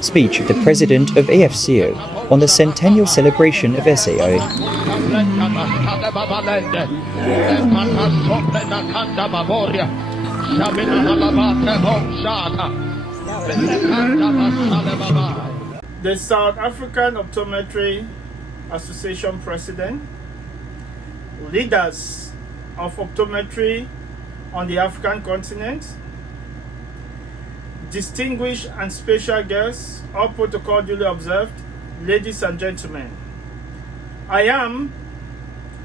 Speech of the President of AFCO on the Centennial Celebration of SAOA. The South African Optometry Association President, leaders of optometry on the African continent, distinguished and special guests, all protocol duly observed, ladies and gentlemen. I am,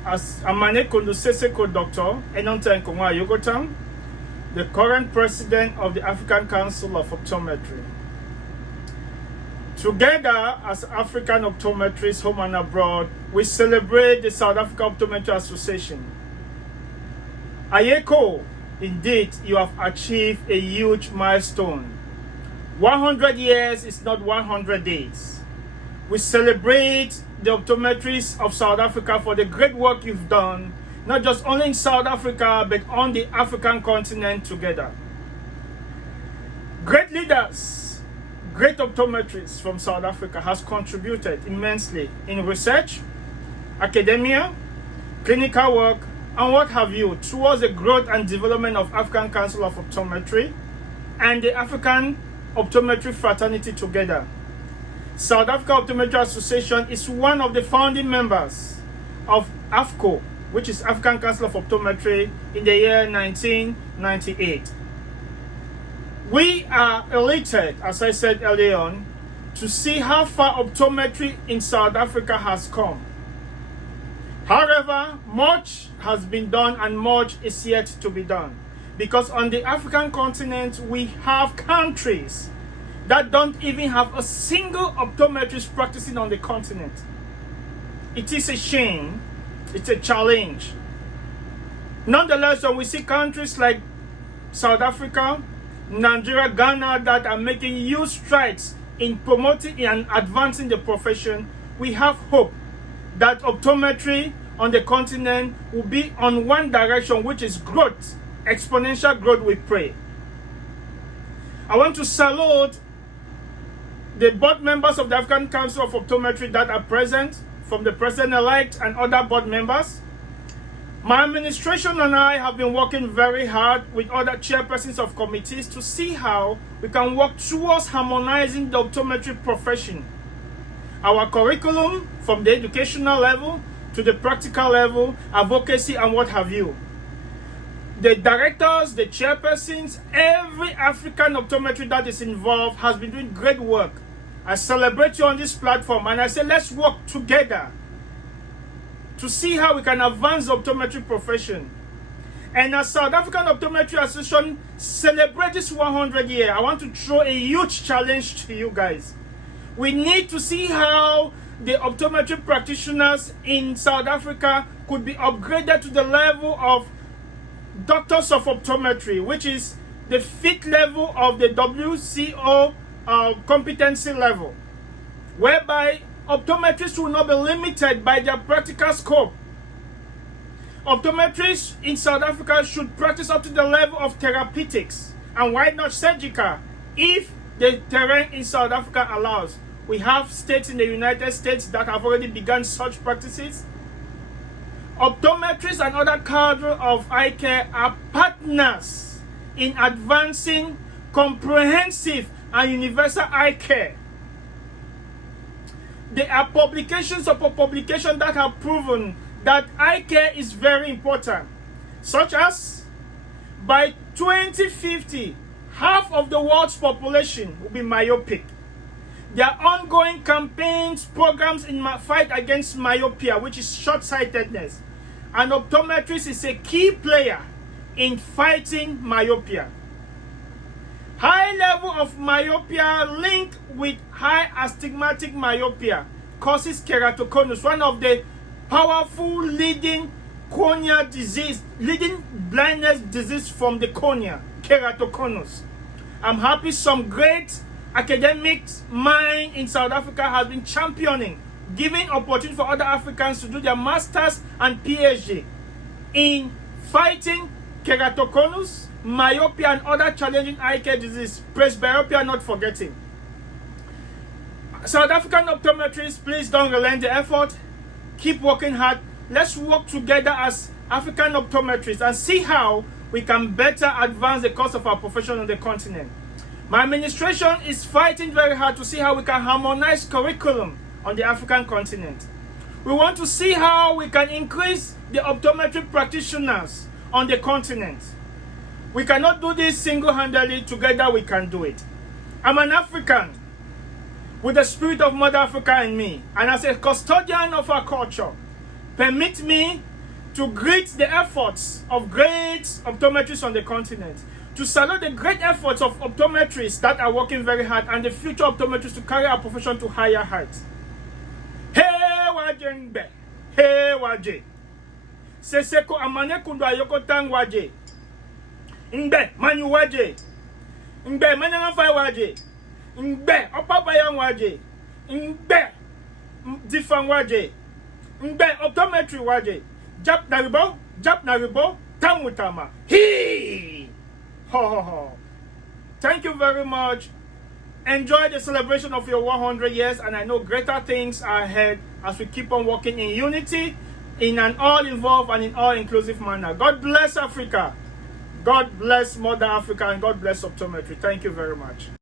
as Amanekundu Sessekou Dr. Enowntai Nkongho Ayukotang, the current president of the African Council of Optometry. Together as African optometrists home and abroad, we celebrate the South African Optometry Association. AFCO, indeed, you have achieved a huge milestone. 100 years is not 100 days. We celebrate the optometrists of South Africa for the great work you've done, not just only in South Africa, but on the African continent together. Great leaders, great optometrists from South Africa has contributed immensely in research, academia, clinical work, and what have you, towards the growth and development of African Council of Optometry and the African Optometry Fraternity together. South African Optometry Association is one of the founding members of AFCO, which is African Council of Optometry, in the year 1998. We are elated, as I said earlier on, to see how far optometry in South Africa has come. However, much has been done and much is yet to be done. Because on the African continent, we have countries that don't even have a single optometrist practicing on the continent. It is a shame. It's a challenge. Nonetheless, when we see countries like South Africa, Nigeria, Ghana that are making huge strides in promoting and advancing the profession, we have hope that optometry on the continent will be on one direction, which is growth, exponential growth, we pray. I want to salute the board members of the African Council of Optometry that are present, from the president-elect and other board members. My administration and I have been working very hard with other chairpersons of committees to see how we can work towards harmonizing the optometry profession. Our curriculum, from the educational level to the practical level, advocacy and what have you. The directors, the chairpersons, every African optometry that is involved has been doing great work. I celebrate you on this platform and I say let's work together to see how we can advance the optometry profession. And as South African Optometry Association celebrates this 100 year, I want to throw a huge challenge to you guys. We need to see how the optometry practitioners in South Africa could be upgraded to the level of doctors of optometry, which is the 5th level of the WCO competency level, whereby optometrists will not be limited by their practical scope. Optometrists in South Africa should practice up to the level of therapeutics, and why not surgical, if the terrain in South Africa allows. We have states in the United States that have already begun such practices. Optometrists and other cadre of eye care are partners in advancing comprehensive and universal eye care. There are publications upon publications that have proven that eye care is very important, such as by 2050, half of the world's population will be myopic. There are ongoing campaigns, programs in fight against myopia, which is short-sightedness. And optometrist is a key player in fighting myopia. High level of myopia linked with high astigmatic myopia causes keratoconus, one of the powerful leading corneal disease, leading blindness disease from the cornea, keratoconus. I'm happy some great academic mind in South Africa has been championing, giving opportunity for other Africans to do their masters and PhD in fighting keratoconus, myopia, and other challenging eye care disease, presbyopia not forgetting. South African optometrists, please don't relent the effort. Keep working hard. Let's work together as African optometrists and see how we can better advance the cause of our profession on the continent. My administration is fighting very hard to see how we can harmonize curriculum on the African continent. We want to see how we can increase the optometric practitioners on the continent. We cannot do this single-handedly. Together we can do it. I'm an African with the spirit of Mother Africa in me, and as a custodian of our culture, permit me to greet the efforts of great optometrists on the continent, to salute the great efforts of optometrists that are working very hard, and the future optometrists to carry our profession to higher heights. Hey waje ngbe, hey waje. Sessekou Amanekundu Ayukotang waje. Ngbe manyu waje. Ngbe manyangafa waje. Ngbe opabayang waje. Ngbe difang waje. Ngbe optometry waje. Jap naribo, tamutama. Hee! Ho ho ho. Thank you very much. Enjoy the celebration of your 100 years, and I know greater things are ahead as we keep on working in unity, in an all-involved and in all-inclusive manner. God bless Africa. God bless Mother Africa, and God bless optometry. Thank you very much.